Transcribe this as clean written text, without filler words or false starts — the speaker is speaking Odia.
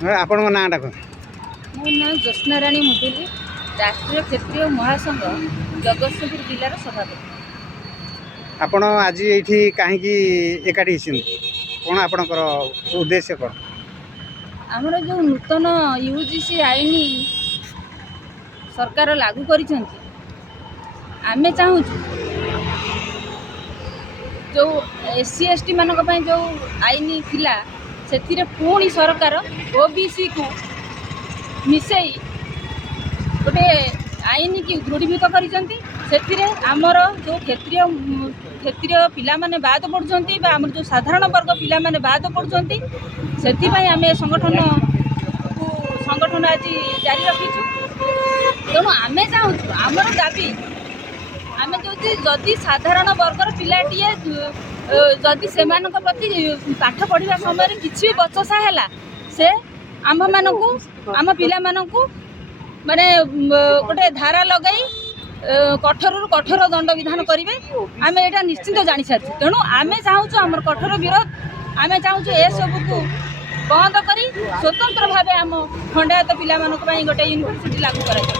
ଆପଣଙ୍କ ନାଁଟା କ'ଣ? ମୋ ନାଁ ଜ୍ୟୋତ୍ସ୍ନାରାଣୀ ମୁଦୁଲି, ରାଷ୍ଟ୍ରୀୟ କ୍ଷେତ୍ରୀୟ ମହାସଂଘ ଜଗତସିଂହପୁର ଜିଲ୍ଲାର ସଭାପତି। ଆପଣ ଆଜି ଏଇଠି କାହିଁକି ଏକାଠି ହେଇଛନ୍ତି, କ'ଣ ଆପଣଙ୍କର ଉଦ୍ଦେଶ୍ୟ କ'ଣ? ଆମର ଯେଉଁ ନୂତନ ୟୁଜିସି ଆଇନ ସରକାର ଲାଗୁ କରିଛନ୍ତି, ଆମେ ଚାହୁଁଛୁ ଯେଉଁ SC ST ମାନଙ୍କ ପାଇଁ ଯେଉଁ ଆଇନ ଥିଲା ସେଥିରେ ପୁଣି ସରକାର OBCକୁ ମିଶେଇ ଗୋଟେ ଆଇନକି ଦୃଢ଼ୀଭୂତ କରିଛନ୍ତି। ସେଥିରେ ଆମର ଯେଉଁ କ୍ଷେତ୍ରୀୟ ପିଲାମାନେ ବାଦ ପଡ଼ୁଛନ୍ତି ବା ଆମର ଯେଉଁ ସାଧାରଣ ବର୍ଗ ପିଲାମାନେ ବାଦ ପଡ଼ୁଛନ୍ତି, ସେଥିପାଇଁ ଆମେ ସଂଗଠନ ଆଜି ଜାରି ରଖିଛୁ। ତେଣୁ ଆମେ ଚାହୁଁଛୁ ଆମର ଦାବି, ଆମେ ଯଦି ସାଧାରଣ ବର୍ଗର ପିଲାଟିଏ ଯଦି ସେମାନଙ୍କ ପ୍ରତି ପାଠ ପଢ଼ିବା ସମୟରେ କିଛି ବି ବଚସା ହେଲା, ସେ ଆମ୍ଭମାନଙ୍କୁ ଆମ ପିଲାମାନଙ୍କୁ ମାନେ ଗୋଟେ ଧାରା ଲଗାଇ କଠୋରରୁ କଠୋର ଦଣ୍ଡ ବିଧାନ କରିବେ, ଆମେ ଏଇଟା ନିଶ୍ଚିନ୍ତ ଜାଣିସାରିଛୁ। ତେଣୁ ଆମେ ଚାହୁଁଛୁ ଆମର କଠୋର ବିରୋଧ, ଆମେ ଚାହୁଁଛୁ ଏସବୁକୁ ବନ୍ଦ କରି ସ୍ୱତନ୍ତ୍ର ଭାବେ ଆମ ଖଣ୍ଡାୟତ ପିଲାମାନଙ୍କ ପାଇଁ ଗୋଟେ ୟୁନିଭର୍ସିଟି ଲାଗୁ କରାଯାଉ।